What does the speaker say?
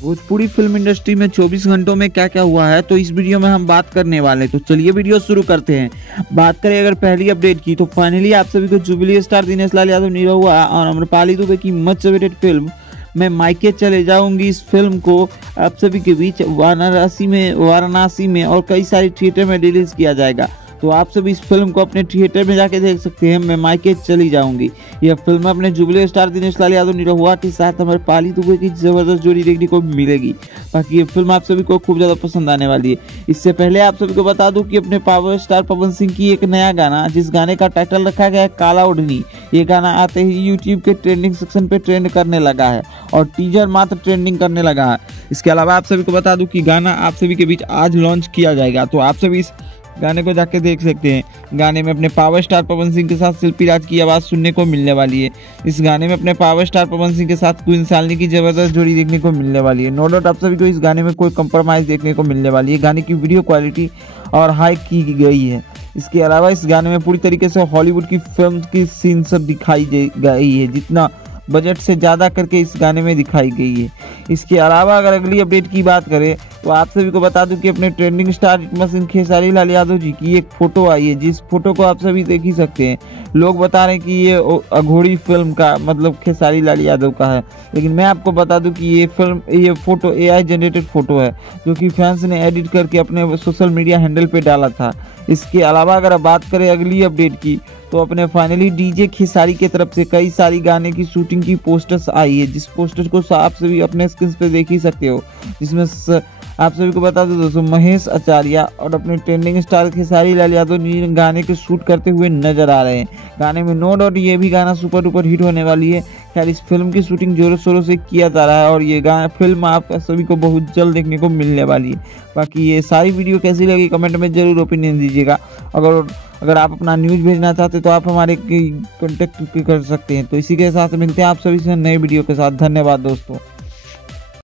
Bhojpuri film industry में 24 घंटों में क्या क्या हुआ है तो इस वीडियो में हम बात करने वाले हैं। तो चलिए वीडियो शुरू करते हैं। बात करें अगर पहली अपडेट की तो फाइनली आप सभी को जुबली स्टार दिनेश लाल यादव, निरहुआ और अम्रपाली दुबे की मच अवेटेड फिल्म मैं मायके चले जाऊंगी, इस फिल्म को आप सभी के बीच वाराणसी में और कई सारी थिएटर में रिलीज किया जाएगा। तो आप सभी इस फिल्म को अपने थिएटर में जाके देख सकते हैं। मैं मायके चली जाऊंगी यह फिल्म अपने जुबली स्टार दिनेश लाल यादव, निरहुआ के साथ अम्रपाली दुबे की जबरदस्त जोड़ी देखने को मिलेगी। बाकी ये फिल्म आप सभी को खूब ज़्यादा पसंद आने वाली है। इससे पहले आप सभी को बता दूं कि अपने पावर स्टार पवन सिंह की एक नया गाना, जिस गाने का टाइटल रखा गया है काला ओढ़नी, ये गाना आते ही यूट्यूब के ट्रेंडिंग सेक्शन पे ट्रेंड करने लगा है और टीजर मात्र ट्रेंडिंग करने लगा है। इसके अलावा आप सभी को बता दूं कि गाना आप सभी के बीच आज लॉन्च किया जाएगा। तो आप सभी इस गाने को जाके देख सकते हैं। गाने में अपने पावर स्टार पवन सिंह के साथ शिल्पी राज की आवाज़ सुनने को मिलने वाली है। इस गाने में अपने पावर स्टार पवन सिंह के साथ क्वीन शालिनी की जबरदस्त जोड़ी देखने को मिलने वाली है। नो डाउट आप सभी को इस गाने में कोई कंप्रोमाइज़ देखने को मिलने वाली है। गाने की वीडियो क्वालिटी और हाई की गई है। इसके अलावा इस गाने में पूरी तरीके से हॉलीवुड की फिल्म की सीन सब दिखाई गई है, जितना बजट से ज़्यादा करके इस गाने में दिखाई गई है। इसके अलावा अगर अगली अपडेट की बात करें तो आप सभी को बता दूं कि अपने trending star hit machine Khesari Lal Yadav ji की एक फ़ोटो आई है, जिस फोटो को आप सभी देख ही सकते हैं। लोग बता रहे हैं कि ये अघोरी फिल्म का मतलब खेसारी लाल यादव का है, लेकिन मैं आपको बता दूं कि ये फ़ोटो AI जनरेटेड फ़ोटो है, जो कि फैंस ने एडिट करके अपने सोशल मीडिया हैंडल पे डाला था। इसके अलावा अगर आप बात करें अगली अपडेट की तो अपने फाइनली डीजे खेसारी की तरफ से कई सारी गाने की शूटिंग की पोस्टर्स आई है, जिस पोस्टर को आप सभी अपने स्क्रीन पे देख ही सकते हो। जिसमें आप सभी को बता दो दोस्तों, महेश आचार्य और अपने ट्रेंडिंग स्टार खेसारी लाल यादव गाने के शूट करते हुए नजर आ रहे हैं। गाने में नो डाउट ये भी गाना सुपर डुपर हिट होने वाली है। खैर इस फिल्म की शूटिंग जोरों शोरों से किया जा रहा है और ये फिल्म आप सभी को बहुत जल्द देखने को मिलने वाली है। बाकी ये सारी वीडियो कैसी लगी कमेंट में जरूर ओपिनियन दीजिएगा। अगर आप अपना न्यूज़ भेजना चाहते तो आप हमारे कॉन्टेक्ट कर सकते हैं। तो इसी के साथ मिलते हैं आप सभी से नए वीडियो के साथ। धन्यवाद दोस्तों।